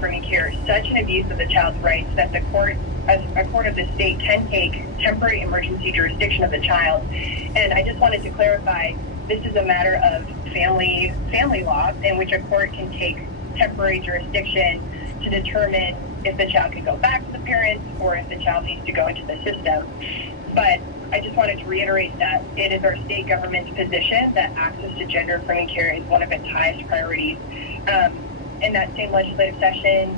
affirming care is such an abuse of the child's rights that the court, as a court of the state, can take temporary emergency jurisdiction of the child. And I just wanted to clarify, this is a matter of family law in which a court can take temporary jurisdiction to determine if the child can go back to the parents or if the child needs to go into the system. But I just wanted to reiterate that it is our state government's position that access to gender-affirming care is one of its highest priorities. In that same legislative session,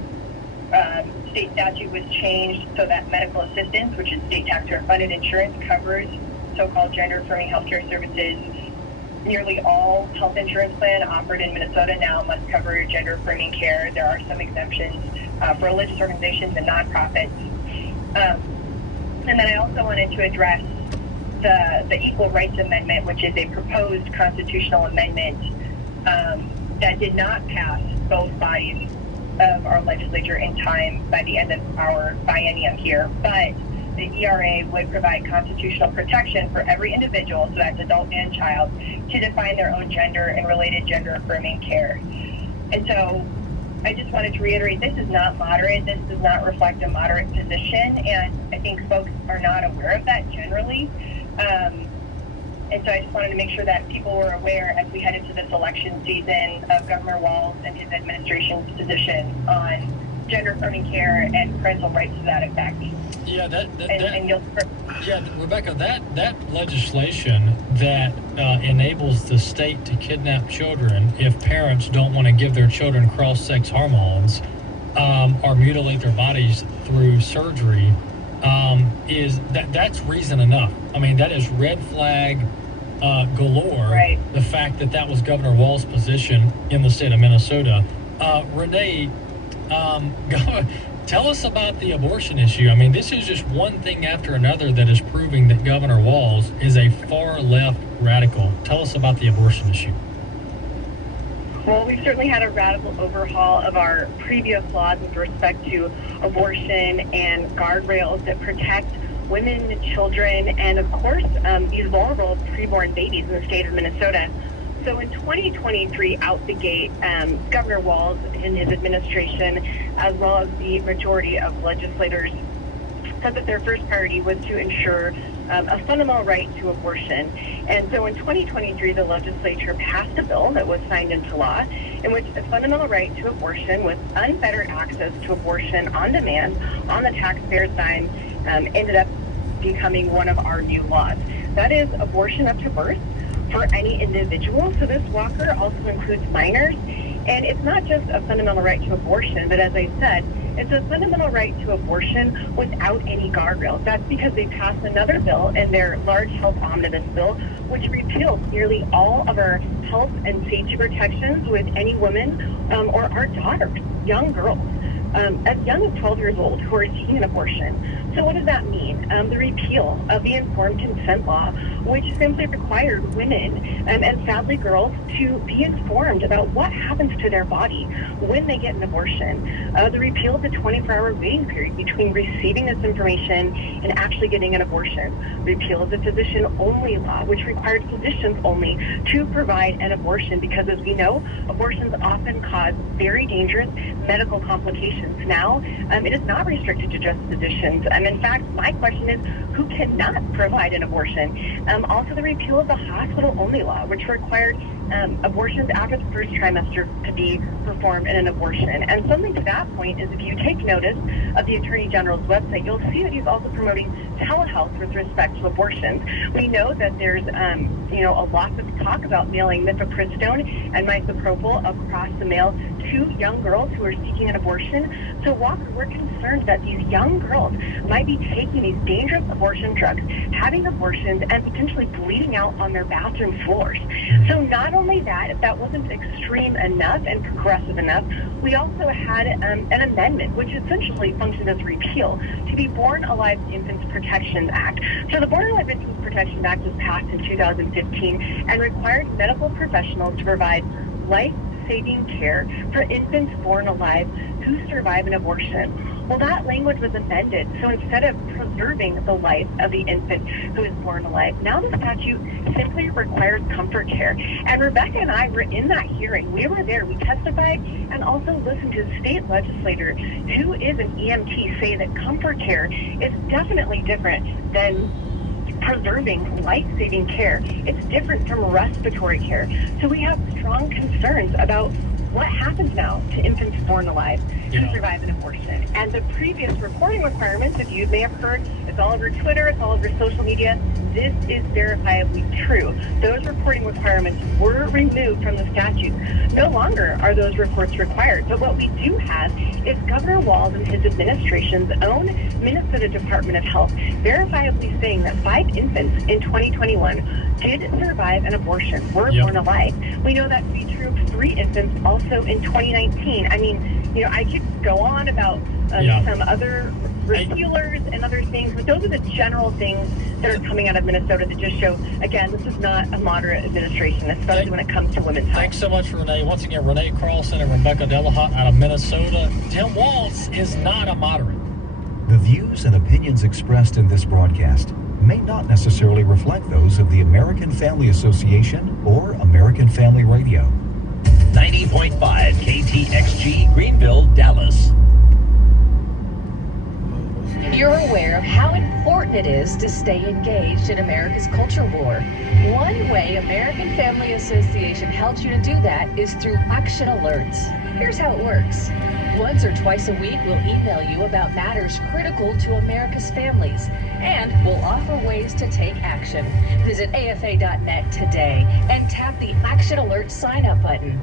state statute was changed so that medical assistance, which is state taxpayer-funded insurance, covers so-called gender-affirming healthcare services. Nearly all health insurance plan offered in Minnesota now must cover gender-affirming care. There are some exemptions for religious organizations and nonprofits. And then I also wanted to address the Equal Rights Amendment, which is a proposed constitutional amendment that did not pass both bodies of our legislature in time by the end of our biennium here. But the ERA would provide constitutional protection for every individual, so that's adult and child, to define their own gender and related gender-affirming care. And so I just wanted to reiterate, this is not moderate. This does not reflect a moderate position, and I think folks are not aware of that generally. And so I just wanted to make sure that people were aware as we head into this election season of Governor Walz and his administration's position on gender-affirming care and parental rights to that effect. Yeah, Rebecca, that legislation that enables the state to kidnap children if parents don't want to give their children cross-sex hormones or mutilate their bodies through surgery that's reason enough. I mean, that is red flag galore. Right. The fact that was Governor Walz's position in the state of Minnesota. Renee, tell us about the abortion issue. I mean, this is just one thing after another that is proving that Governor Walz is a far-left radical. Tell us about the abortion issue. Well, we've certainly had a radical overhaul of our previous laws with respect to abortion and guardrails that protect women, children, and, of course, these vulnerable preborn babies in the state of Minnesota. So in 2023, out the gate, Governor Walz and his administration, as well as the majority of legislators, said that their first priority was to ensure a fundamental right to abortion. And so in 2023, the legislature passed a bill that was signed into law in which a fundamental right to abortion with unfettered access to abortion on demand on the taxpayer's dime ended up becoming one of our new laws. That is abortion up to birth for any individual. So this walker also includes minors. And it's not just a fundamental right to abortion, but as I said, it's a fundamental right to abortion without any guardrails. That's because they passed another bill in their large health omnibus bill, which repeals nearly all of our health and safety protections with any women or our daughters, young girls, as young as 12 years old who are seeking an abortion. So what does that mean? The repeal of the informed consent law, which simply required women and sadly girls to be informed about what happens to their body when they get an abortion. The repeal of the 24-hour waiting period between receiving this information and actually getting an abortion. Repeal of the physician-only law, which required physicians only to provide an abortion because, as we know, abortions often cause very dangerous medical complications. Now, it is not restricted to just physicians. In fact, my question is, who cannot provide an abortion? Also, the repeal of the hospital-only law, which required abortions after the first trimester to be performed in an abortion. And something to that point is if you take notice of the Attorney General's website, you'll see that he's also promoting telehealth with respect to abortions. We know that there's a lot of talk about mailing mifepristone and misopropyl across the mail to young girls who are seeking an abortion. So Walker, we're concerned that these young girls might be taking these dangerous abortion drugs, having abortions, and potentially bleeding out on their bathroom floors. So not only that, if that wasn't extreme enough and progressive enough, we also had an amendment which essentially functioned as repeal to the Born Alive Infants Protection Act. So the Born Alive Infants Protection Act was passed in 2015 and required medical professionals to provide life-saving care for infants born alive who survive an abortion. Well, that language was amended. So instead of preserving the life of the infant who is born alive, now the statute simply requires comfort care. And Rebecca and I were in that hearing. We were there. We testified and also listened to the state legislator, who is an EMT, say that comfort care is definitely different than preserving life-saving care. It's different from respiratory care. So we have strong concerns about what happens now to infants born alive who survive an abortion. And the previous reporting requirements, if you may have heard, it's all over Twitter, it's all over social media, this is verifiably true. Those reporting requirements were removed from the statute. No longer are those reports required. But what we do have is Governor Walz and his administration's own Minnesota Department of Health verifiably saying that 5 infants in 2021 did survive an abortion, were born alive. We know that to be true of 3 infants also in 2019. I mean, I could go on about some other repealers and other things, but those are the general things that are coming out of Minnesota that just show, again, this is not a moderate administration, especially when it comes to women's health. Thanks so much, Renee. Once again, Renee Carlson and Rebecca Delahaut out of Minnesota. Tim Walz is not a moderate. The views and opinions expressed in this broadcast may not necessarily reflect those of the American Family Association or American Family Radio. 90.5 KTXG Greenville, Dallas. You're aware of how important it is to stay engaged in America's culture war. One way American Family Association helps you to do that is through action alerts. Here's how it works. Once or twice a week, we'll email you about matters critical to America's families, and we'll offer ways to take action. Visit afa.net today and tap the Action Alert sign-up button.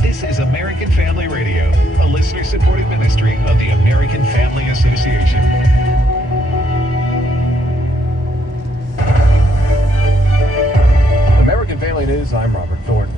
This is American Family Radio, a listener-supported ministry of the American Family Association. American Family News, I'm Robert Thornton.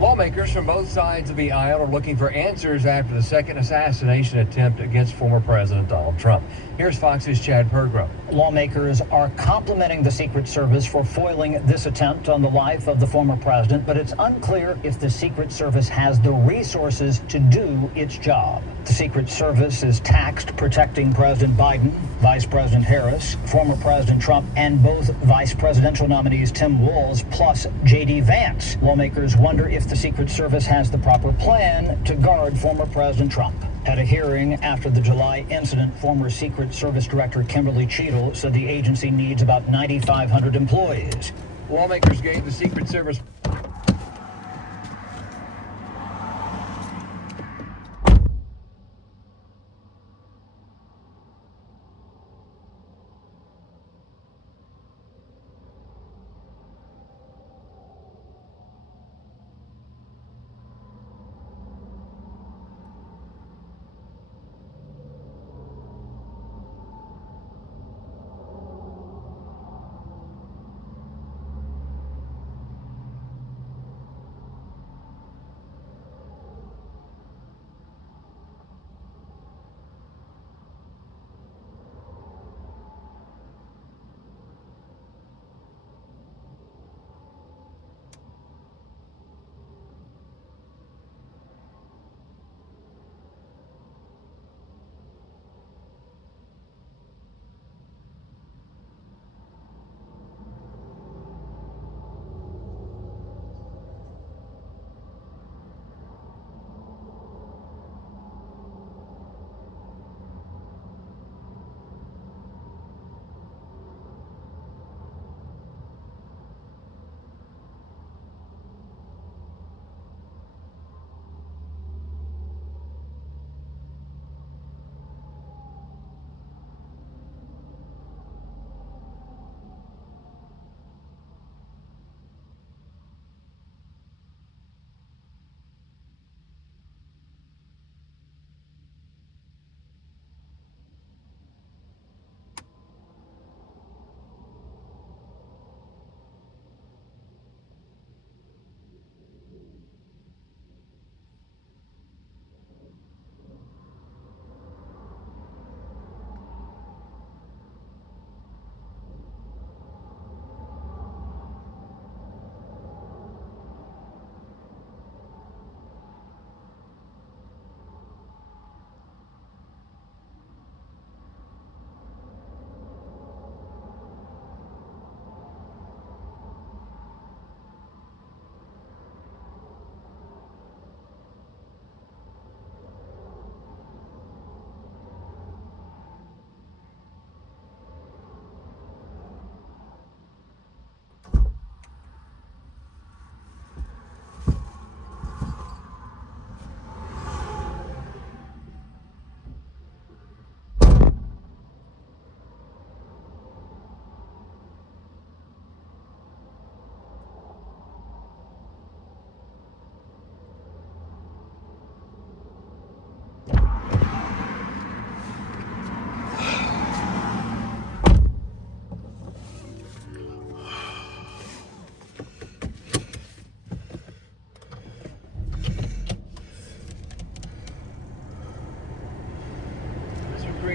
Lawmakers from both sides of the aisle are looking for answers after the second assassination attempt against former President Donald Trump. Here's Fox's Chad Pergro. Lawmakers are complimenting the Secret Service for foiling this attempt on the life of the former president, but it's unclear if the Secret Service has the resources to do its job. The Secret Service is tasked protecting President Biden, Vice President Harris, former President Trump, and both vice presidential nominees Tim Walz plus J.D. Vance. Lawmakers wonder if the Secret Service has the proper plan to guard former President Trump. At a hearing after the July incident, former Secret Service Director Kimberly Cheadle said the agency needs about 9,500 employees. Lawmakers gave the Secret Service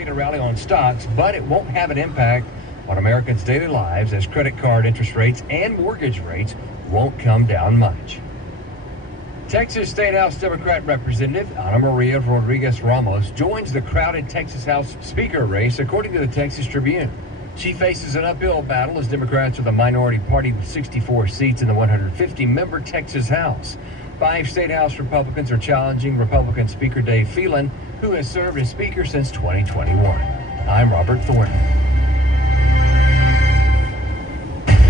to rally on stocks, but it won't have an impact on Americans' daily lives as credit card interest rates and mortgage rates won't come down much. Texas State House Democrat Representative Ana Maria Rodriguez Ramos joins the crowded Texas House Speaker race, according to the Texas Tribune. She faces an uphill battle as Democrats are the minority party with 64 seats in the 150-member Texas House. 5 State House Republicans are challenging Republican Speaker Dave Phelan, who has served as Speaker since 2021. I'm Robert Thornton.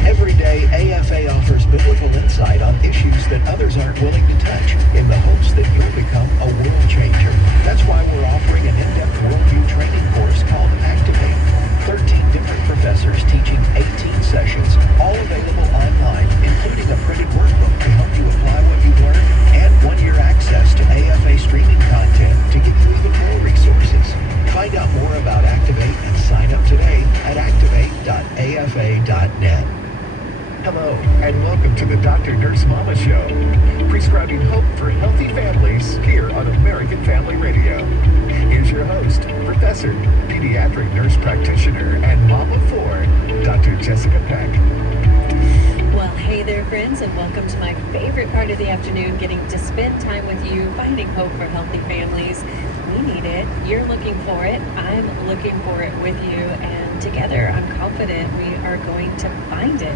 Every day, AFA offers biblical insight on issues that others aren't willing to touch in the hopes that you'll become a world changer. That's why we're offering an in-depth worldview training course called Activate. 13 different professors teaching 18 sessions, all available online, including a printed workbook to help you apply what you've learned and 1-year access to AFA streaming content to give you even more resources. Find out more about Activate and sign up today at activate.afa.net. Hello, and welcome to the Dr. Nurse Mama Show, prescribing hope for healthy families here on American Family Radio. Here's your host, Professor, Pediatric Nurse Practitioner, and Mama of 4, Dr. Jessica Peck. Well, hey there, friends, and welcome to my favorite part of the afternoon, getting to spend time with you, finding hope for healthy families. We need it. You're looking for it. I'm looking for it with you, and together I'm confident we are going to find it.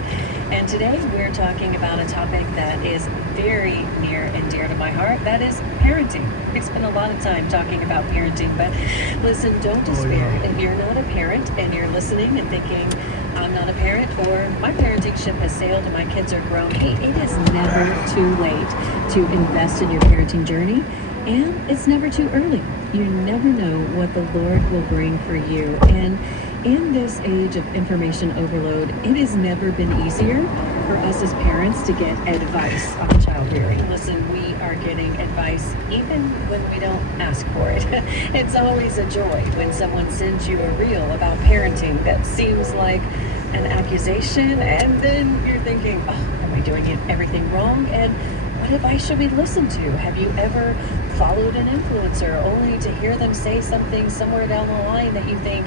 And today we're talking about a topic that is very near and dear to my heart. That is parenting. We spend a lot of time talking about parenting, but listen, don't despair. If you're not a parent and you're listening and thinking, I'm not a parent, or my parenting ship has sailed and my kids are grown, hey, it is never too late to invest in your parenting journey. And it's never too early. You never know what the Lord will bring for you. And in this age of information overload, it has never been easier for us as parents to get advice on child rearing. Listen, we are getting advice even when we don't ask for it. It's always a joy when someone sends you a reel about parenting that seems like an accusation, and then you're thinking, oh, am I doing everything wrong? And what advice should we listen to? Have you ever followed an influencer only to hear them say something somewhere down the line that you think,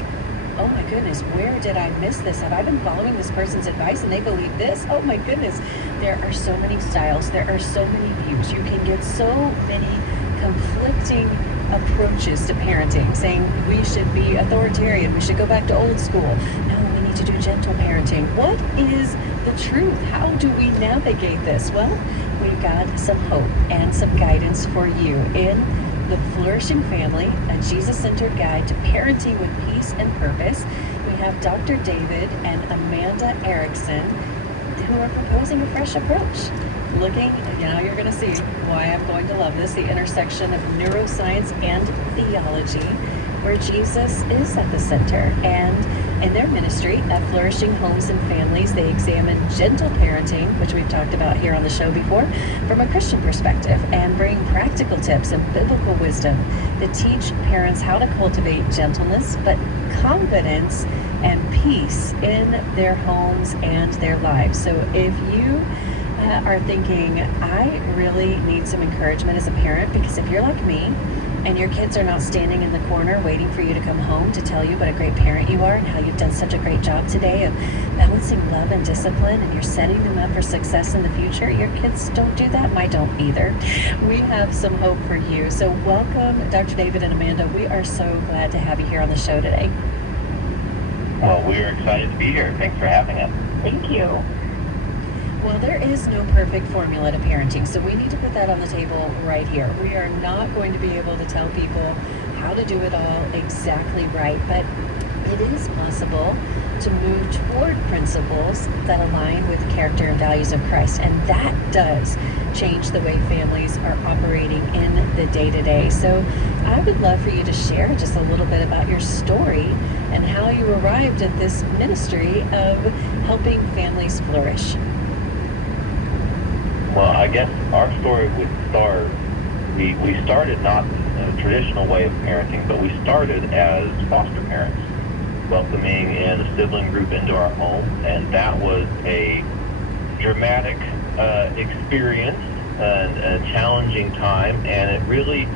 oh my goodness, where did I miss this? Have I been following this person's advice and they believe this? Oh my goodness. There are so many styles. There are so many views. You can get so many conflicting approaches to parenting, saying we should be authoritarian, we should go back to old school. No, we need to do gentle parenting. What is the truth? How do we navigate this? Well, we've got some hope and some guidance for you in The Flourishing Family, a Jesus-centered guide to parenting with peace and purpose. We have Dr. David and Amanda Erickson, who are proposing a fresh approach. Looking, now you're going to see why I'm going to love this, the intersection of neuroscience and theology, where Jesus is at the center. And in their ministry at Flourishing Homes and Families, they examine gentle parenting, which we've talked about here on the show before, from a Christian perspective, and bring practical tips and biblical wisdom that teach parents how to cultivate gentleness, but confidence and peace in their homes and their lives. So if you are thinking, I really need some encouragement as a parent, because if you're like me and your kids are not standing in the corner waiting for you to come home to tell you what a great parent you are and how you've done such a great job today of balancing love and discipline, and you're setting them up for success in the future, your kids don't do that, mine don't either. We have some hope for you. So welcome, Dr. David and Amanda. We are so glad to have you here on the show today. Well, we're excited to be here. Thanks for having us. Thank you. Well, there is no perfect formula to parenting, so we need to put that on the table right here. We are not going to be able to tell people how to do it all exactly right, but it is possible to move toward principles that align with the character and values of Christ, and that does change the way families are operating in the day-to-day. So I would love for you to share just a little bit about your story and how you arrived at this ministry of helping families flourish. Well, I guess our story would start, we started not in a traditional way of parenting, but we started as foster parents, welcoming in a sibling group into our home, and that was a dramatic experience and a challenging time, and it really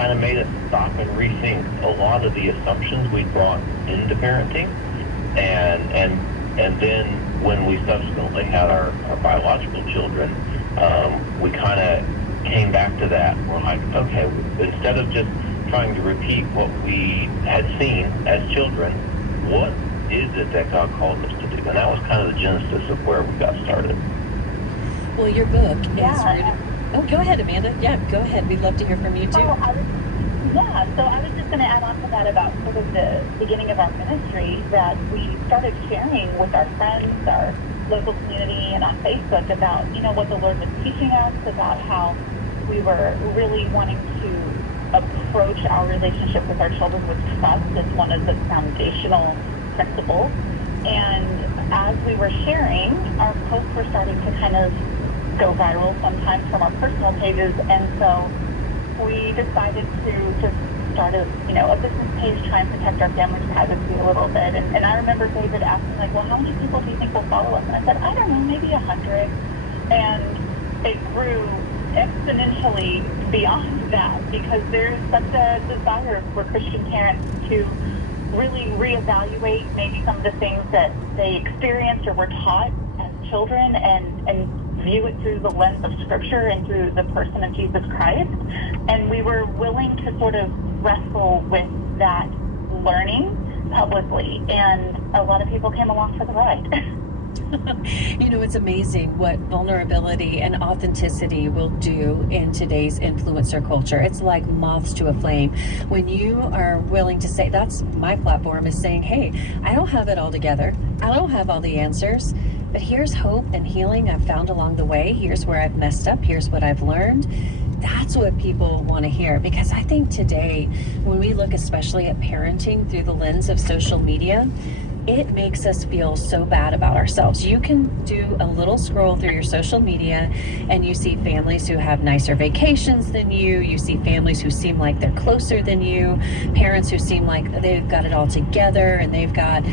kind of made us stop and rethink a lot of the assumptions we brought into parenting. And then when we subsequently had our biological children, we kind of came back to that. We're like, okay, instead of just trying to repeat what we had seen as children, what is it that God called us to do? And that was kind of the genesis of where we got started. Well, your book is Yeah. rooted. Oh, go ahead, Amanda. Yeah, go ahead. We'd love to hear from you too. So I was just going to add on to that about sort of the beginning of our ministry, that we started sharing with our friends, our local community, and on Facebook about, what the Lord was teaching us, about how we were really wanting to approach our relationship with our children with trust as one of the foundational principles. And as we were sharing, our posts were starting to kind of go viral sometimes from our personal pages, and so we decided to just start a business page, try and protect our family's privacy a little bit. And I remember David asking, like, well, how many people do you think will follow us? And I said, I don't know, maybe 100. And it grew exponentially beyond that, because there's such a desire for Christian parents to really reevaluate maybe some of the things that they experienced or were taught as children, and view it through the lens of Scripture and through the person of Jesus Christ. And we were willing to sort of wrestle with that learning publicly, and a lot of people came along for the ride. It's amazing what vulnerability and authenticity will do in today's influencer culture. It's like moths to a flame. When you are willing to say, that's my platform, is saying, hey, I don't have it all together. I don't have all the answers, but here's hope and healing I've found along the way. Here's where I've messed up. Here's what I've learned. That's what people want to hear, because I think today, when we look especially at parenting through the lens of social media, it makes us feel so bad about ourselves. You can do a little scroll through your social media and you see families who have nicer vacations than you. You see families who seem like they're closer than you. Parents who seem like they've got it all together and they've got,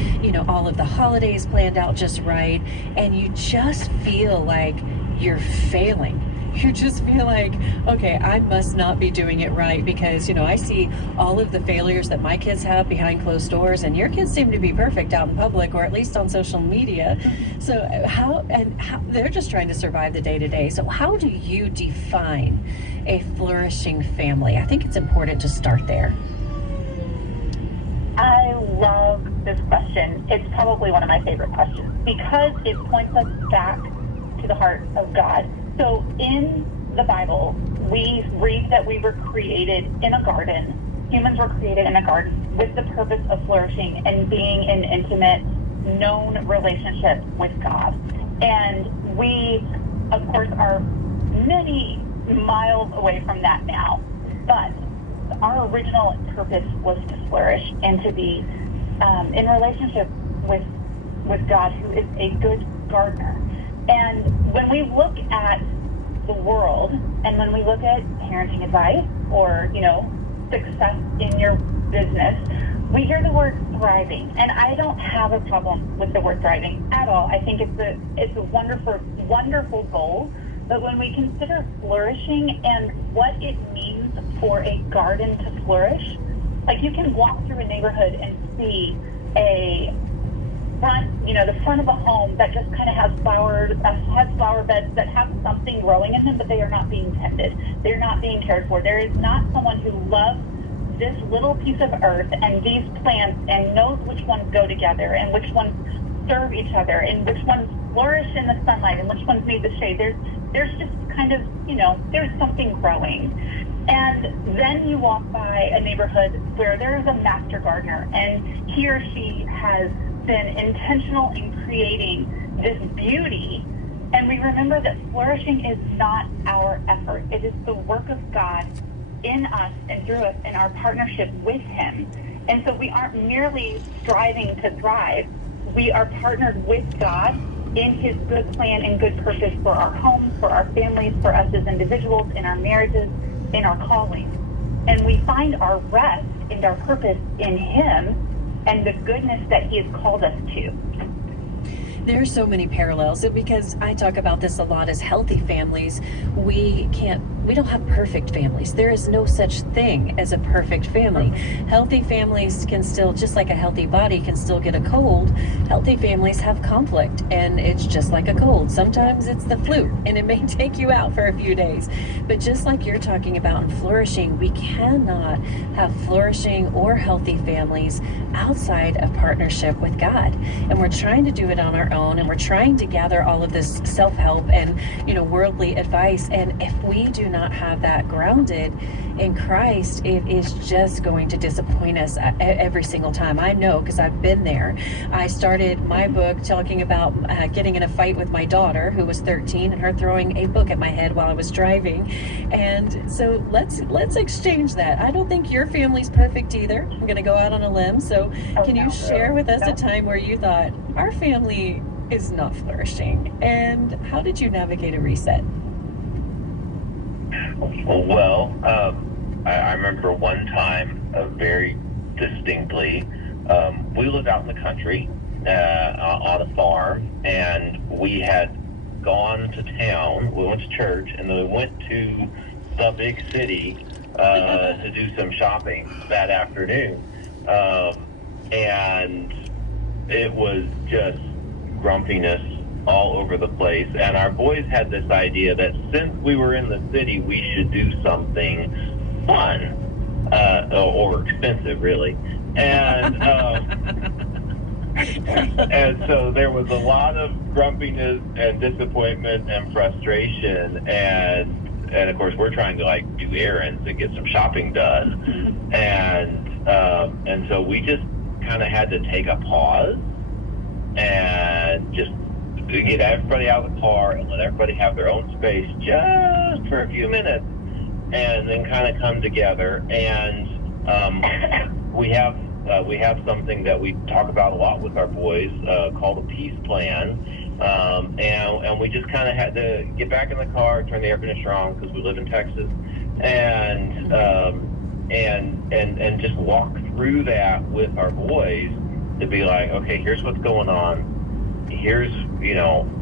all of the holidays planned out just right. And you just feel like you're failing. You just feel like, okay, I must not be doing it right, because, I see all of the failures that my kids have behind closed doors, and your kids seem to be perfect out in public, or at least on social media. So how they're just trying to survive the day to day. So how do you define a flourishing family? I think it's important to start there. I love this question. It's probably one of my favorite questions, because it points us back to the heart of God. So in the Bible, we read that we were created in a garden. Humans were created in a garden with the purpose of flourishing and being in intimate, known relationship with God. And we, of course, are many miles away from that now. But our original purpose was to flourish and to be in relationship with God, who is a good gardener. And when we look at the world, and when we look at parenting advice or, success in your business, we hear the word thriving. And I don't have a problem with the word thriving at all. I think it's a wonderful, wonderful goal. But when we consider flourishing and what it means for a garden to flourish, like, you can walk through a neighborhood and see a the front of a home that just kind of has flower beds that have something growing in them, but they are not being tended. They're not being cared for. There is not someone who loves this little piece of earth and these plants and knows which ones go together and which ones serve each other and which ones flourish in the sunlight and which ones need the shade. There's just kind of, there's something growing. And then you walk by a neighborhood where there is a master gardener, and he or she has been intentional in creating this beauty. And we remember that flourishing is not our effort. It is the work of God in us and through us in our partnership with Him. And so we aren't merely striving to thrive. We are partnered with God in His good plan and good purpose for our homes, for our families, for us as individuals, in our marriages, in our calling. And we find our rest and our purpose in Him and the goodness that He has called us to. There are so many parallels, because I talk about this a lot as healthy families. We can't we don't have perfect families. There is no such thing as a perfect family. Healthy families can still, just like a healthy body can still get a cold, healthy families have conflict, and it's just like a cold. Sometimes it's the flu, and it may take you out for a few days. But just like you're talking about in flourishing, we cannot have flourishing or healthy families outside of partnership with God. And we're trying to do it on our own, and we're trying to gather all of this self-help and, worldly advice. And if we do not have that grounded in Christ, it is just going to disappoint us every single time. I know, because I've been there. I started my book talking about getting in a fight with my daughter, who was 13, and her throwing a book at my head while I was driving. And so let's exchange that. I don't think your family's perfect either. I'm going to go out on a limb. So can you share with us a time where you thought, our family is not flourishing, and how did you navigate a reset? Well, I remember one time very distinctly. We lived out in the country on a farm, and we had gone to town. We went to church, and then we went to the big city to do some shopping that afternoon. And it was just grumpiness all over the place. And our boys had this idea that since we were in the city, we should do something fun or expensive, really. And and so there was a lot of grumpiness and disappointment and frustration, and of course we're trying to do errands and get some shopping done, and so we just kind of had to take a pause and just get everybody out of the car and let everybody have their own space just for a few minutes, and then kind of come together. And we have something that we talk about a lot with our boys called a peace plan, and we just kind of had to get back in the car, turn the air conditioner on because we live in Texas, and just walk through that with our boys to be like, okay, here's what's going on. Here's,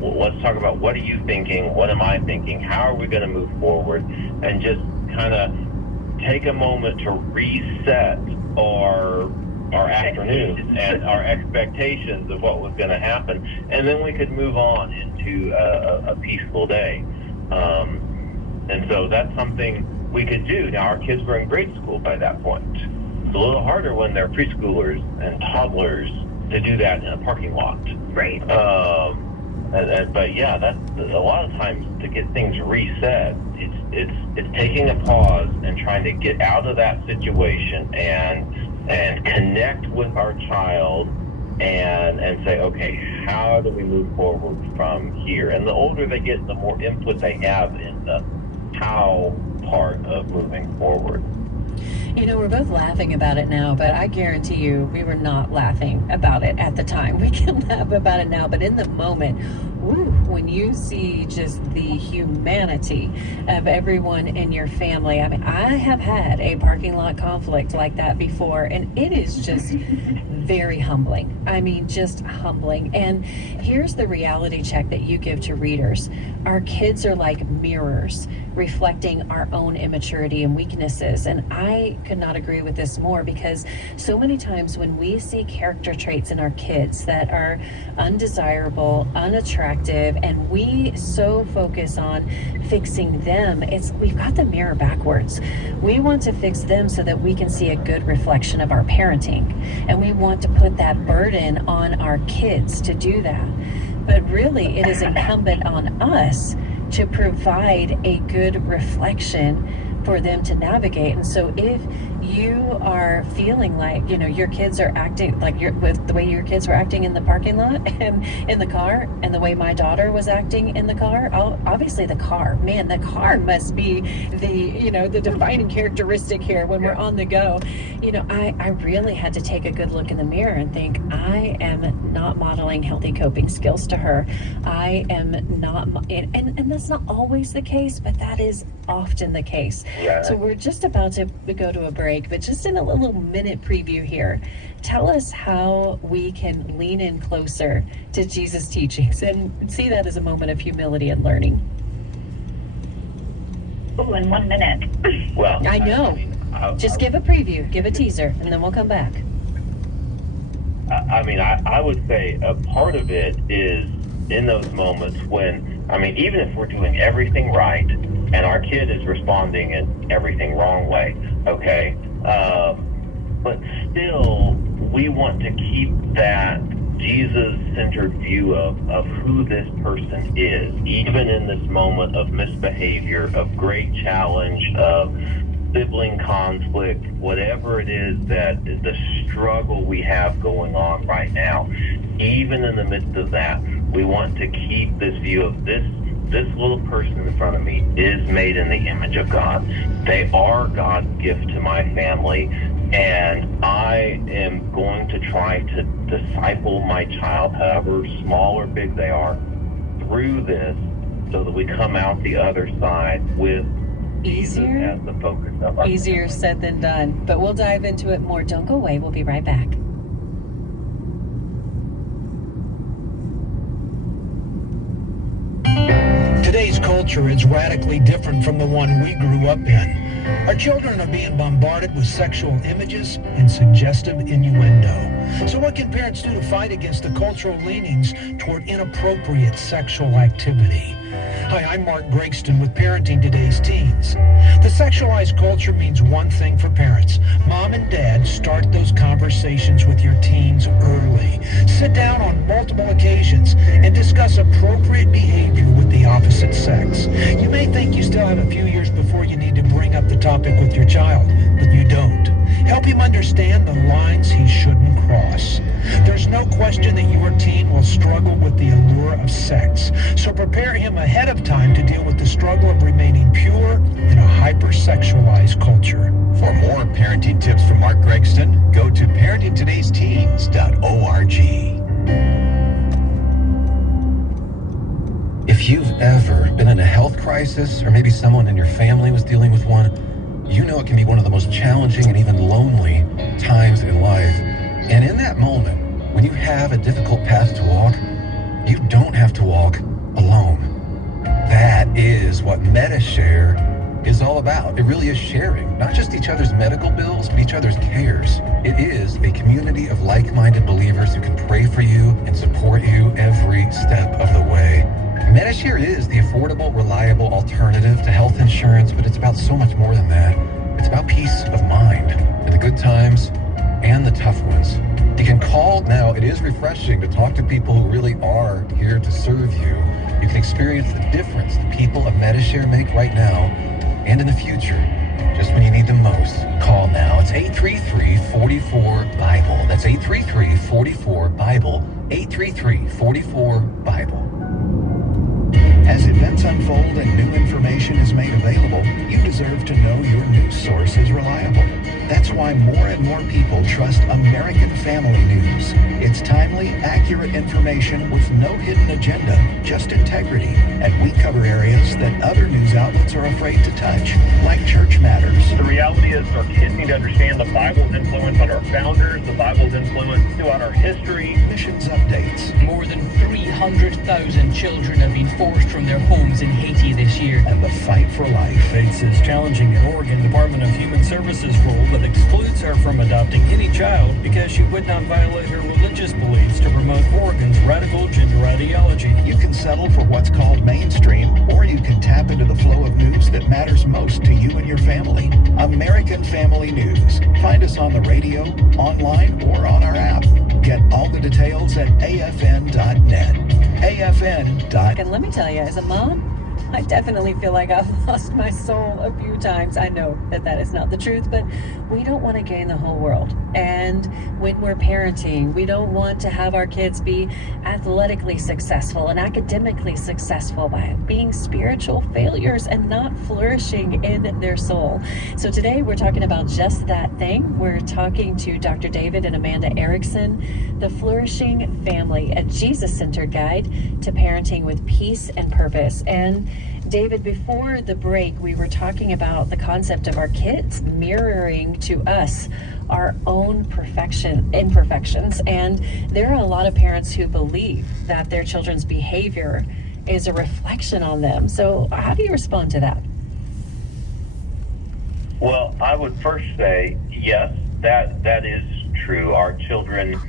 let's talk about what are you thinking? What am I thinking? How are we going to move forward? And just kind of take a moment to reset our afternoon and our expectations of what was going to happen. And then we could move on into a peaceful day. And so that's something we could do. Now, our kids were in grade school by that point. It's a little harder when they're preschoolers and toddlers to do that in a parking lot. Right. But yeah, that's a lot of times to get things reset. It's taking a pause and trying to get out of that situation and connect with our child and say, okay, how do we move forward from here? And the older they get, the more input they have in the how part of moving forward. We're both laughing about it now, but I guarantee you we were not laughing about it at the time. We can laugh about it now, but in the moment, when you see just the humanity of everyone in your family. I mean, I have had a parking lot conflict like that before, and it is just very humbling. I mean, just humbling. And here's the reality check that you give to readers. Our kids are like mirrors reflecting our own immaturity and weaknesses. And I could not agree with this more, because so many times when we see character traits in our kids that are undesirable, unattractive, and we so focus on fixing them, we've got the mirror backwards. We want to fix them so that we can see a good reflection of our parenting. And we want to put that burden on our kids to do that. But really, it is incumbent on us to provide a good reflection for them to navigate. And so if you are feeling like, your kids are acting like with the way your kids were acting in the parking lot and in the car, and the way my daughter was acting in the car, obviously the car must be the defining characteristic here when we're on the go. I really had to take a good look in the mirror and think, I am not modeling healthy coping skills to her. I am not, and that's not always the case, but that is often the case. Yeah. So we're just about to go to a break, but just in a little minute preview here, tell us how we can lean in closer to Jesus' teachings and see that as a moment of humility and learning. Oh, in 1 minute. Well, I know. Just give a preview, give a teaser, and then we'll come back. I would say a part of it is in those moments when, even if we're doing everything right and our kid is responding in everything wrong way, okay, but still we want to keep that Jesus-centered view of who this person is, even in this moment of misbehavior, of great challenge, of sibling conflict, whatever it is that is the struggle we have going on right now. Even in the midst of that, we want to keep this view of this little person in front of me is made in the image of God. They are God's gift to my family, and I am going to try to disciple my child, however small or big they are, through this so that we come out the other side with Easier as the focus of our Easier said than done, but we'll dive into it more. Don't go away. We'll be right back. Today's culture is radically different from the one we grew up in. Our children are being bombarded with sexual images and suggestive innuendo. So what can parents do to fight against the cultural leanings toward inappropriate sexual activity? Hi, I'm Mark Gregston with Parenting Today's Teens. The sexualized culture means one thing for parents. Mom and dad, start those conversations with your teens early. Sit down on multiple occasions and discuss appropriate behavior with the opposite sex. You may think you still have a few years before you need to bring up the topic with your child, but you don't. Help him understand the lines he shouldn't cross. There's no question that your teen will struggle with the allure of sex, so prepare him ahead of time to deal with the struggle of remaining pure in a hypersexualized culture. For more parenting tips from Mark Gregston, go to parentingtodaysteens.org. If you've ever been in a health crisis, or maybe someone in your family was dealing with one, you know it can be one of the most challenging and even lonely times in life. And in that moment, when you have a difficult path to walk, you don't have to walk alone. That is what MediShare is all about. It really is sharing, not just each other's medical bills, but each other's cares. It is a community of like-minded believers who can pray for you and support you every step of the way. MediShare is the affordable, reliable alternative to health insurance, but it's about so much more than that. It's about peace of mind in the good times and the tough ones. You can call now. It is refreshing to talk to people who really are here to serve you. You can experience the difference the people of MediShare make right now and in the future, just when you need them most. Call now. It's 833-44-BIBLE. That's 833-44-BIBLE. 833-44-BIBLE. As events unfold and new information is made available, you deserve to know your news source is reliable. That's why more and more people trust American Family News. It's timely, accurate information with no hidden agenda, just integrity. And we cover areas that other news outlets are afraid to touch, like church matters. The reality is our kids need to understand the Bible's influence on our founders, the Bible's influence throughout our history. Missions updates. More than 300,000 children have been forced from their homes in Haiti this year. And the fight for life. Fates is challenging an Oregon Department of Human Services rule that excludes her from adopting any child because she would not violate her religious beliefs to promote Oregon's radical gender ideology. You can settle for what's called mainstream, or you can tap into the flow of news that matters most to you and your family. American Family News. Find us on the radio, online, or on our app. Get all the details at afn.net. afn.net. And let me tell you, as a mom, I definitely feel like I've lost my soul a few times. I know that is not the truth, but we don't want to gain the whole world. And when we're parenting, we don't want to have our kids be athletically successful and academically successful by being spiritual failures and not flourishing in their soul. So today we're talking about just that thing. We're talking to Dr. David and Amanda Erickson, The Flourishing Family, a Jesus-centered guide to parenting with peace and purpose. And David, before the break, we were talking about the concept of our kids mirroring to us our own imperfections. And there are a lot of parents who believe that their children's behavior is a reflection on them. So how do you respond to that? Well, I would first say, yes, that is true. Our children,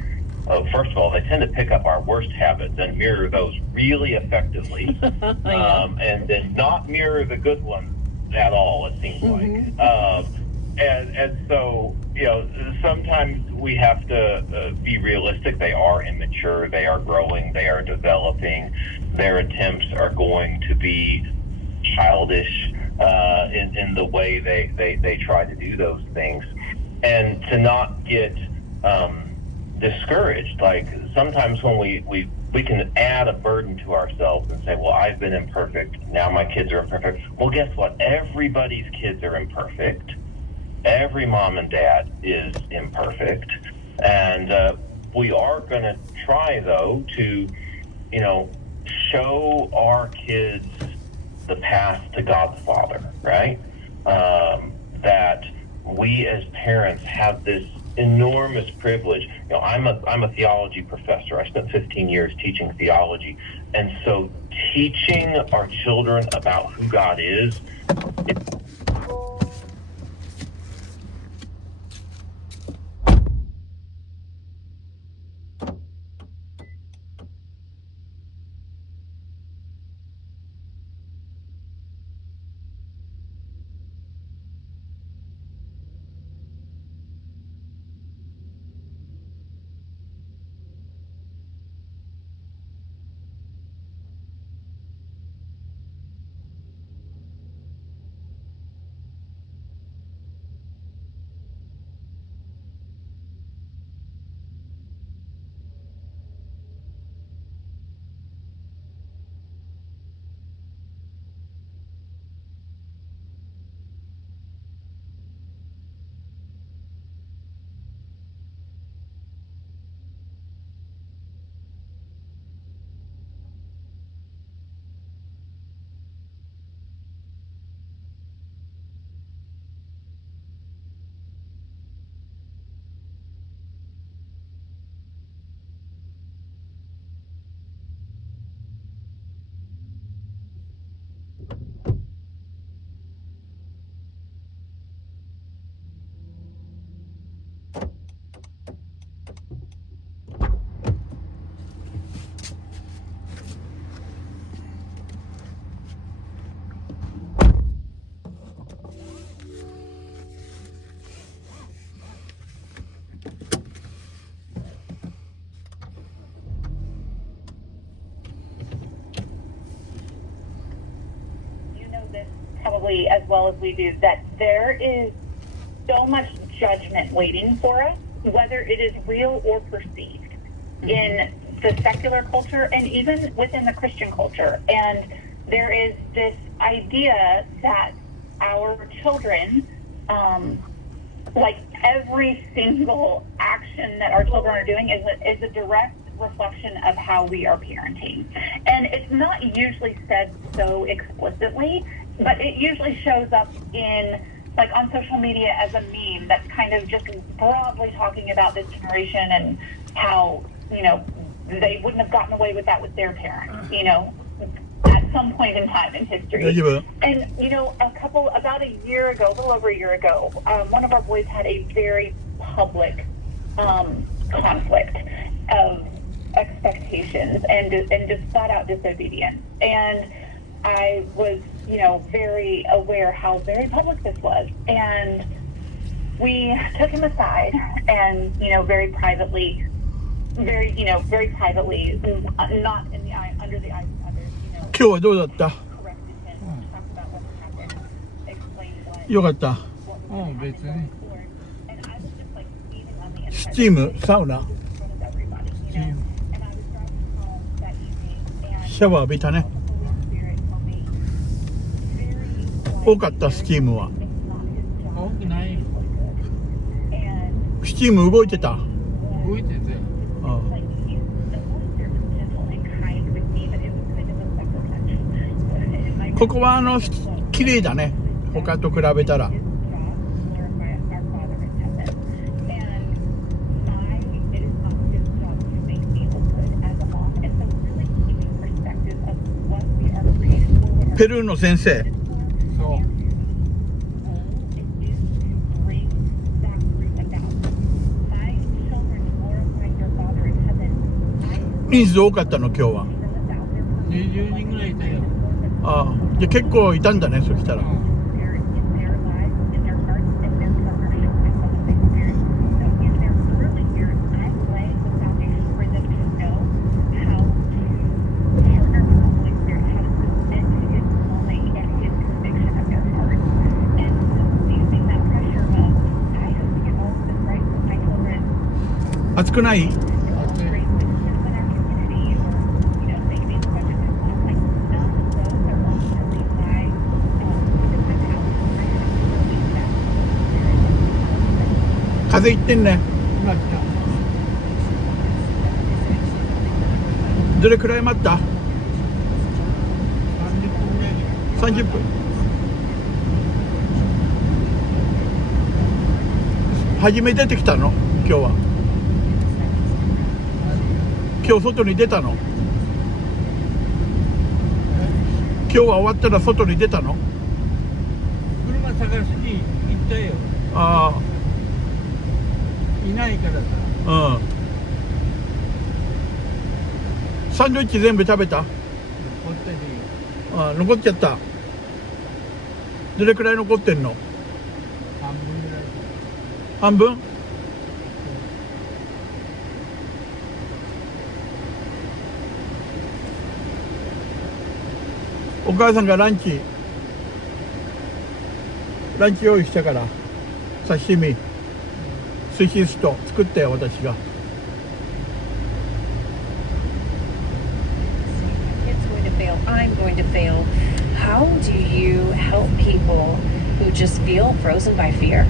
first of all, they tend to pick up our worst habits and mirror those really effectively, and then not mirror the good ones at all, it seems like. And so, sometimes we have to be realistic. They are immature, they are growing, they are developing. Their attempts are going to be childish in the way they try to do those things. And to not get discouraged. Like sometimes when we can add a burden to ourselves and say, well, I've been imperfect, now my kids are imperfect. Well, guess what? Everybody's kids are imperfect. Every mom and dad is imperfect. And we are going to try, though, to, show our kids the path to God the Father, right? That we as parents have this enormous privilege. I'm a theology professor. I spent 15 years teaching theology. And so teaching our children about who God is, probably as well as we do, that there is so much judgment waiting for us, whether it is real or perceived, in the secular culture and even within the Christian culture. And there is this idea that our children, like every single action that our children are doing is a direct reflection of how we are parenting. And it's not usually said so explicitly, but it usually shows up in, like, on social media as a meme that's kind of just broadly talking about this generation and how, they wouldn't have gotten away with that with their parents, at some point in time in history. And, about a year ago, a little over a year ago, one of our boys had a very public conflict of expectations and just flat out disobedience. And I was, very aware how very public this was. And we took him aside and, very privately, not in the eye, under the eyes of others, 今日はどうだった？ corrected him, talked about what happened, explained what よかった。 was 別に。 and I was just like eating on the inside スチーム、サウナ、 in front of everybody, and I was driving home that evening and シャワー浴びたね。 the Holy Spirit told me very 多かったスチームは。 it's not his job 多くない。 and スチーム動いてた。動いてて。 like the Holy Spirit was gentle and kind with me, but it was kind of a sucker punch. And my ここは綺麗だね。他と比べたら。 his job glorify our Father in heaven, and it is not his job to make me look good as a mom. And so really keeping perspective of what we are created for, what our ペルーの先生。 そう。 it is 人数多かったの今日は。20人ぐらいいたよ。ああ、じゃあ結構いたんだね、そしたら。暑くない？風いってんね。今来た。どれくらい待った？ 30分ぐらい。30分。初め出てきたの？今日は。今日外に出たの？今日は終わったら外に出たの？車探しに行ったよ。ああ。いないからさ。うん。サンドイッチ全部食べた？残ってるよ。ああ、残っちゃった。どれくらい残ってんの？半分ぐらい。半分？お母さんがランチ用意したから、刺身、寿司スト作ったよ、私が。It's going to fail. I'm going to fail. How do you help people who just feel frozen by fear?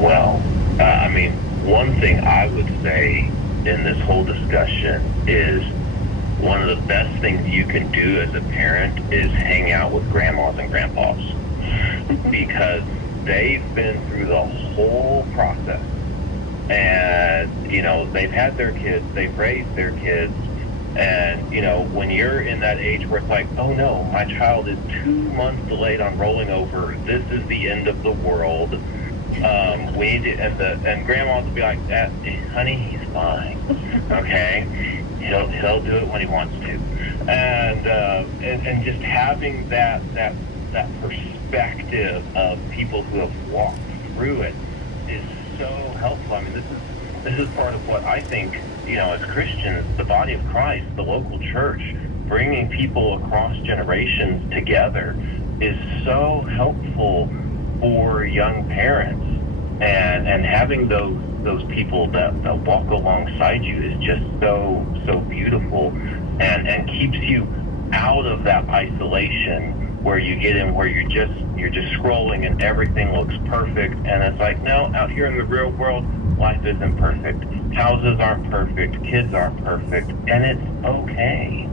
Well, I mean, one thing I would say in this whole discussion is one of the best things you can do as a parent is hang out with grandmas and grandpas because they've been through the whole process and, you know, they've had their kids, they've raised their kids, and, you know, when you're in that age where it's like, oh no, my child is 2 months delayed on rolling over, this is the end of the world. We need to, and grandmas will be like, honey, he's fine, okay? He'll do it when he wants to, and just having that perspective of people who have walked through it is so helpful. I mean, this is part of what I think, you know, as Christians, the body of Christ, the local church, bringing people across generations together is so helpful for young parents, and having those people that walk alongside you is just so beautiful, and keeps you out of that isolation where you get in where you're just scrolling and everything looks perfect, and it's like, no, out here in the real world, life isn't perfect. Houses aren't perfect, kids aren't perfect, and it's okay.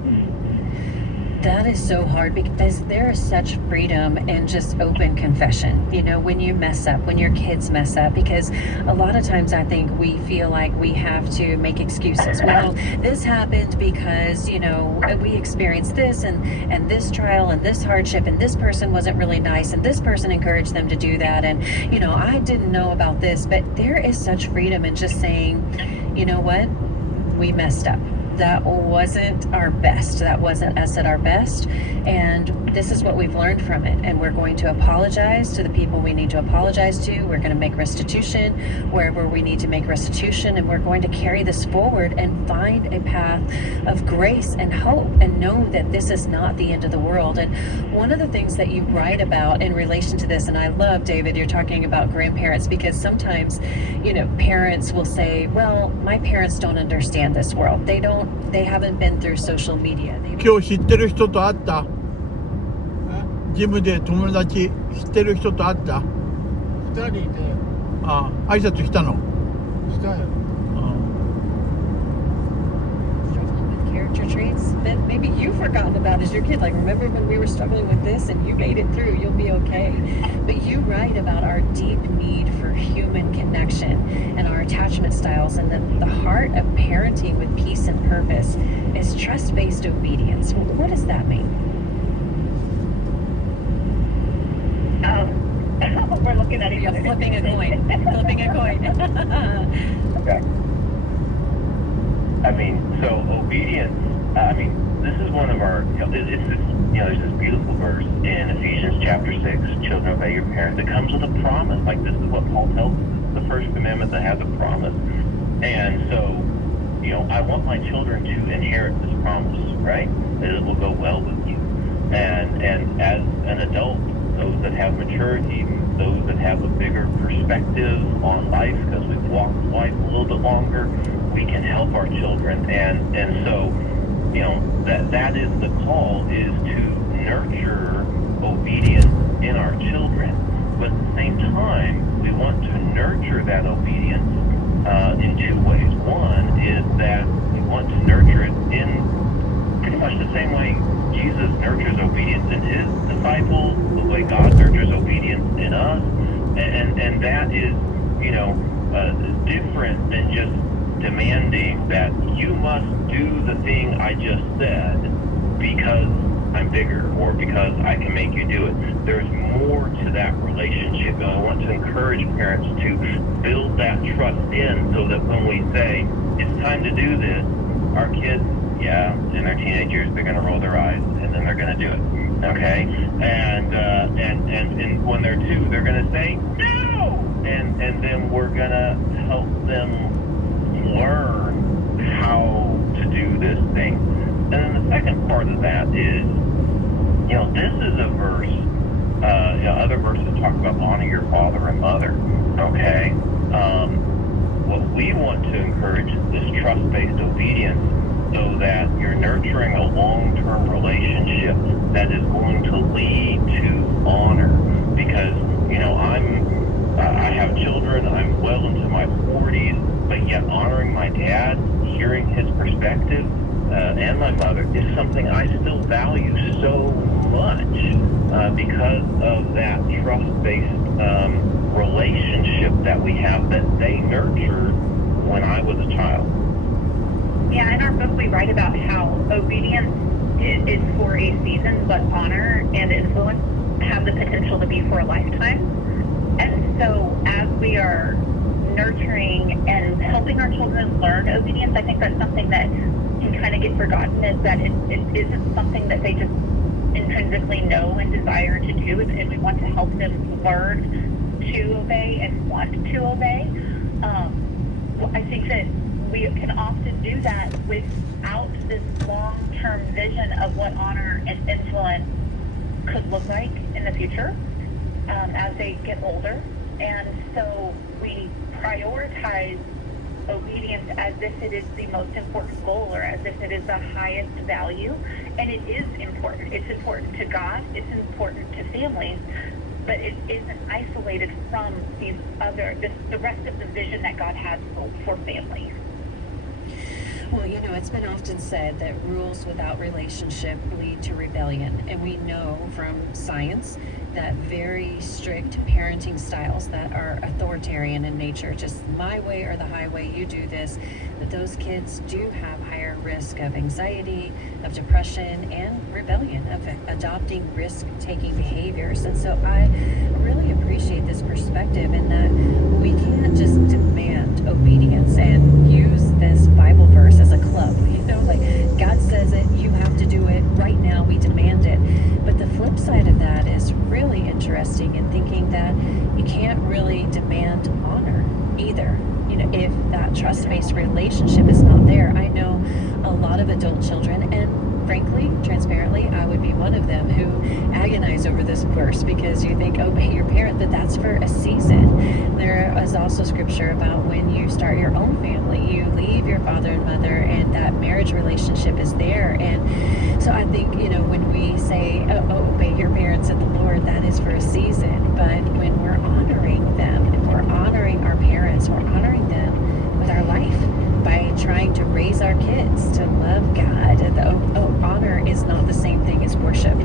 That is so hard because there is such freedom in just open confession. You know, when you mess up, when your kids mess up, because a lot of times I think we feel like we have to make excuses. Well, this happened because, you know, we experienced this and this trial and this hardship, and this person wasn't really nice, and this person encouraged them to do that, and, you know, I didn't know about this. But there is such freedom in just saying, you know what, we messed up. That wasn't our best. That wasn't us at our best. And this is what we've learned from it. And we're going to apologize to the people we need to apologize to. We're going to make restitution wherever we need to make restitution. And we're going to carry this forward and find a path of grace and hope and know that this is not the end of the world. And one of the things that you write about in relation to this, and I love, David, you're talking about grandparents, because sometimes, you know, parents will say, well, my parents don't understand this world. They haven't been through social media. 今日知ってる人と会った？ジムで友達知ってる人と会った？2人いて。ああ、挨拶したの？したよ。Character traits that maybe you've forgotten about as your kid. Like, remember when we were struggling with this and you made it through, you'll be okay. But you write about our deep need for human connection and our attachment styles, and the heart of parenting with peace and purpose is trust-based obedience. What does that mean? We're looking at each You're other. flipping a coin. Flipping a coin. Okay. I mean, so obedience, this is one of our, there's this beautiful verse in Ephesians chapter 6, children obey your parents. It comes with a promise. Like, this is what Paul tells us. This is the first commandment that has a promise. And so, I want my children to inherit this promise, right? That it will go well with you. And as an adult, those that have maturity, those that have a bigger perspective on life, because we've walked life a little bit longer, we can help our children. And so, that is the call, is to nurture obedience in our children. But at the same time, we want to nurture that obedience in two ways. One is that we want to nurture it in pretty much the same way Jesus nurtures obedience in his disciples, the way God nurtures obedience in us. And that is, different than just demanding that you must do the thing I just said because I'm bigger or because I can make you do it. There's more to that relationship, and I want to encourage parents to build that trust in, so that when we say it's time to do this, our kids, in their teenage years, they're going to roll their eyes, and then they're going to do it. Okay, and when they're 2, they're going to say no, and then we're going to help them learn how to do this thing. And then the second part of that is, this is a verse, other verses talk about honor your father and mother, okay? What we want to encourage is this trust-based obedience, so that you're nurturing a long-term relationship that is going to lead to honor. Because, I have children, I'm well into my 40s, but yet honoring my dad, hearing his perspective, and my mother is something I still value so much because of that trust-based relationship that we have, that they nurtured when I was a child. Yeah, in our book we write about how obedience is for a season, but honor and influence have the potential to be for a lifetime. And so as we are nurturing and helping our children learn obedience, I think that's something that can kind of get forgotten, is that it isn't something that they just intrinsically know and desire to do, and we want to help them learn to obey and want to obey. I think that we can often do that without this long-term vision of what honor and influence could look like in the future as they get older. And so we prioritize obedience as if it is the most important goal, or as if it is the highest value. And it is important. It's important to God. It's important to families. But it isn't isolated from the rest of the vision that God has for families. Well, it's been often said that rules without relationship lead to rebellion. And we know from science that very strict parenting styles that are authoritarian in nature, just my way or the highway, you do this, that those kids do have higher risk of anxiety, of depression, and rebellion, of adopting risk-taking behaviors. And so I really appreciate this perspective, in that we can't just demand obedience and use this Bible verse as a club. Like God says it, you have to do it right now, we demand it. But the flip side of that is really interesting, in thinking that you can't really demand honor either. If that trust-based relationship is not there. I know a lot of adult children, and frankly, transparently, I would be one of them, who agonize over this verse, because you think, obey your parent, that's for a season. There is also scripture about when you start your own family, you leave your father and mother, and that marriage relationship is there. And so I think, when we say, obey your parents in the Lord, that is for a season. But when we're honoring them, and we're honoring our parents, we're honoring them with our life by trying to raise our kids to love God. Honor is not the same thing as worship.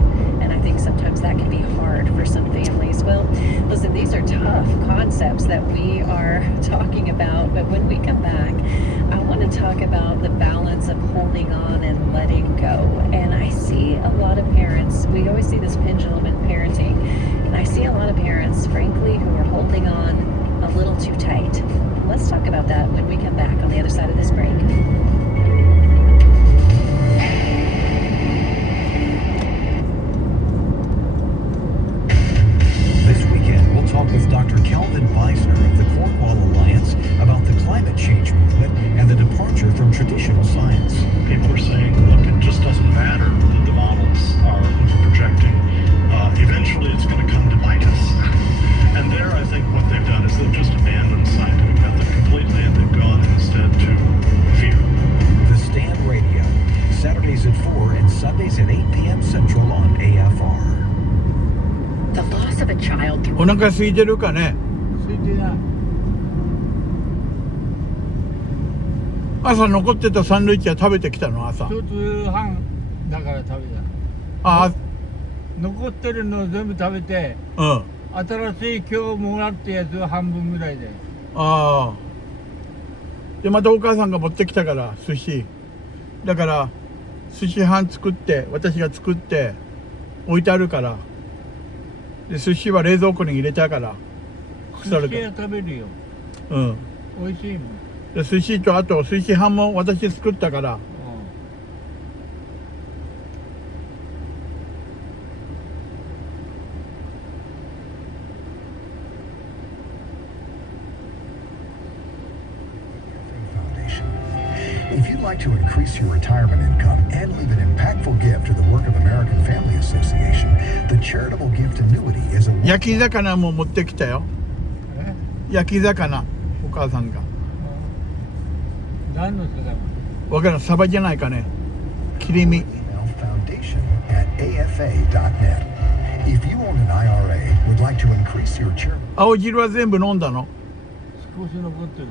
And I think sometimes that can be hard for some families. Well, listen, these are tough concepts that we are talking about. But when we come back, I want to talk about the balance of holding on and letting go. And I see a lot of parents, we always see this pendulum in parenting, and I see a lot of parents, frankly, who are holding on a little too tight. Let's talk about that when we come back on the other side of this break. 腹空いてるかね。空いてない。朝残ってたサンドイッチは食べてきたの？朝。一つ半だから食べた。あ残ってるのを全部食べて、うん。新しい今日もらったやつは半分ぐらいで。ああ。でまたお母さんが持ってきたから寿司。だから寿司飯作って私が作って置いてあるから。で寿司は冷蔵庫に入れたから腐るか寿司は食べるよ。ら。うん。美味しいもん。で寿司とあと寿司飯も私作ったから。If you'd like to increase your retirement income and leave an impactful gift to the work of American Family Association, the charitable gift annuity is a... 焼き魚も持ってきたよ。焼き魚、お母さんが。何の魚？わからん、サバじゃないかね。切り身。青汁は全部飲んだの？少し残ってる。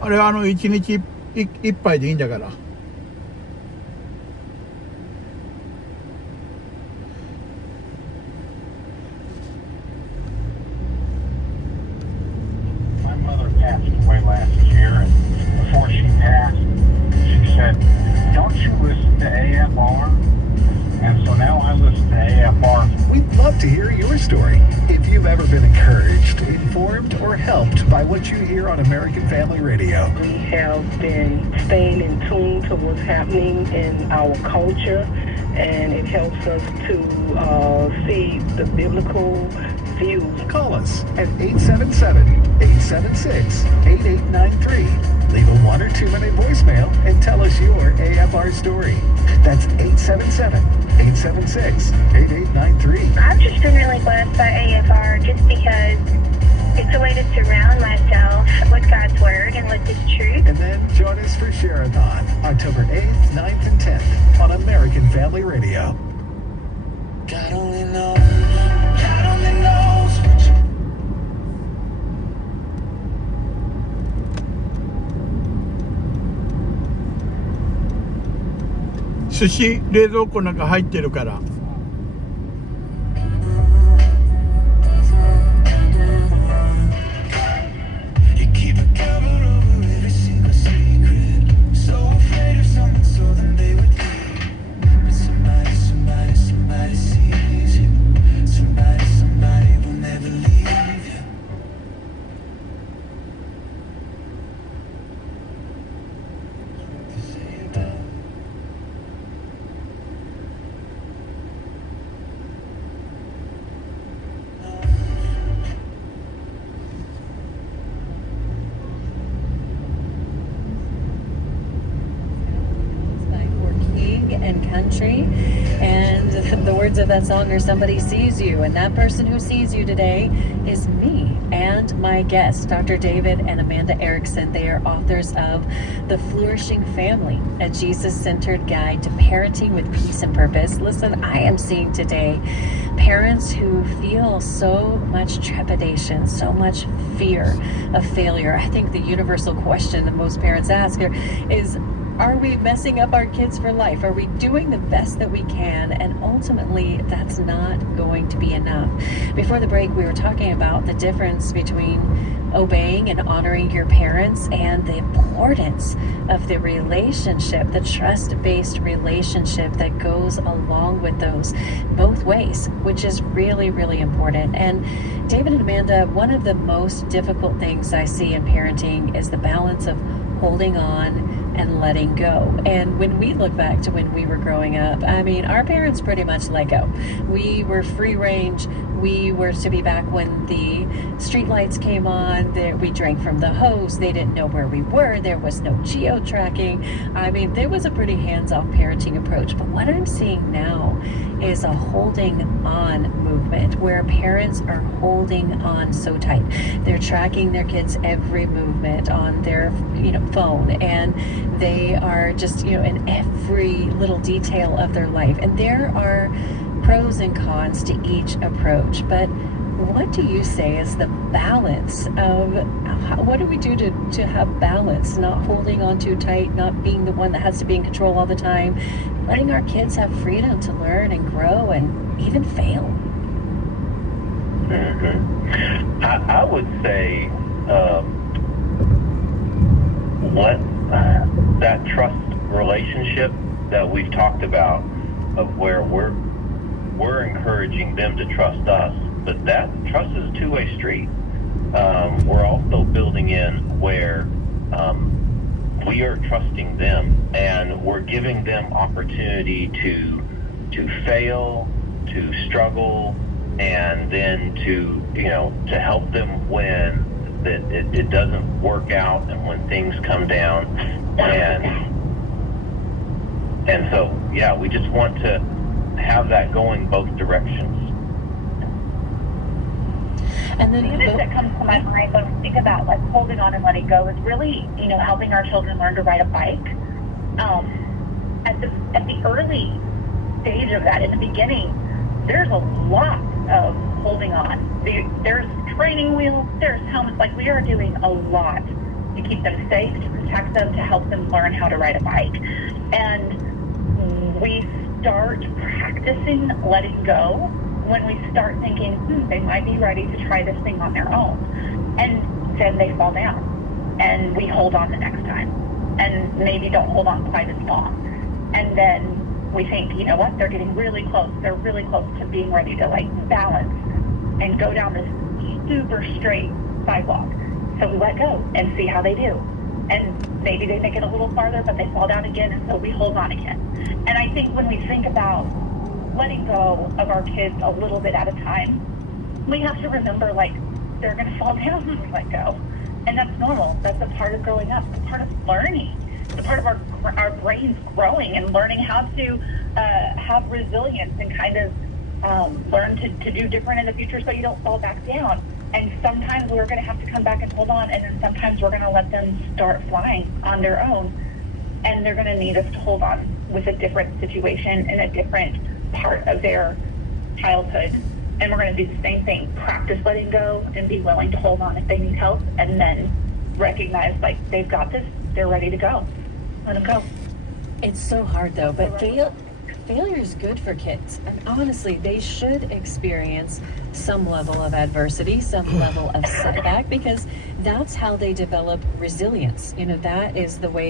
あれは1日1杯でいいんだから。My mother passed away last year, and before she passed, she said, "Don't you listen to AFR?" And so now I listen to AFR. We'd love to hear your story. If you've ever been encouraged, informed, or helped by what you hear on American Family Radio. We have been staying in tune to what's happening in our culture, and it helps us to see the biblical views. Call us at 877-876-8893. Leave a 1 or 2 minute voicemail and tell us your AFR story. That's 877-876-8893. I've just been really blessed by AFR just because it's a way to surround myself with God's Word and with His truth. And then join us for Share-a-thon, October 8th, 9th, and 10th on American Family Radio. God only knows. God only knows what you... 寿司冷蔵庫の中入ってるから。And country, and the words of that song are "Somebody sees you," and that person who sees you today is me and my guests, Dr. David and Amanda Erickson. They are authors of The Flourishing Family, a Jesus-centered guide to parenting with peace and purpose. Listen, I am seeing today parents who feel so much trepidation, so much fear of failure. I think the universal question that most parents ask is, are we messing up our kids for life? Are we doing the best that we can? And ultimately, that's not going to be enough. Before the break, we were talking about the difference between obeying and honoring your parents and the importance of the relationship, the trust-based relationship that goes along with those both ways, which is really, really important. And David and Amanda, one of the most difficult things I see in parenting is the balance of holding on and letting go. And when we look back to when we were growing up, I mean, our parents pretty much let go. We were free range. We were to be back when the street lights came on. We drank from the hose. They didn't know where we were. There was no geo-tracking. I mean, there was a pretty hands-off parenting approach. But what I'm seeing now is a holding on movement where parents are holding on so tight. They're tracking their kids' every movement on their phone, and they are just in every little detail of their life. And there are pros and cons to each approach, but what do you say is the balance of what do we do to have balance, not holding on too tight, not being the one that has to be in control all the time, letting our kids have freedom to learn and grow and even fail? Mm-hmm. I would say let that trust relationship that we've talked about, of where we're encouraging them to trust us, but that trust is a two-way street. We're also building in where we are trusting them, and we're giving them opportunity to fail, to struggle, and then to help them when it doesn't work out and when things come down. And so, yeah, we just want to have that going both directions. And then the image that comes to my mind when we think about like holding on and letting go is really, helping our children learn to ride a bike. At the early stage of that, in the beginning, there's a lot of holding on. There's training wheels, there's helmets. Like, we are doing a lot to keep them safe, to protect them, to help them learn how to ride a bike. And we start practicing letting go when we start thinking, they might be ready to try this thing on their own. And then they fall down. And we hold on the next time. And maybe don't hold on quite as long. And then we think, you know what, they're getting really close. They're really close to being ready to balance and go down this super straight sidewalk. So we let go and see how they do. And maybe they make it a little farther, but they fall down again, and so we hold on again. And I think when we think about letting go of our kids a little bit at a time, we have to remember, they're going to fall down when we let go. And that's normal. That's a part of growing up. It's a part of learning. It's a part of our brains growing and learning how to have resilience and kind of learn to do different in the future so you don't fall back down. And sometimes we're going to have to come back and hold on, and then sometimes we're going to let them start flying on their own. And they're going to need us to hold on with a different situation and a different part of their childhood. And we're going to do the same thing. Practice letting go and be willing to hold on if they need help, and then recognize, they've got this. They're ready to go. Let them go. It's so hard, though, but failure is good for kids. And honestly, they should experience some level of adversity, some level of setback, because that's how they develop resilience. That is the way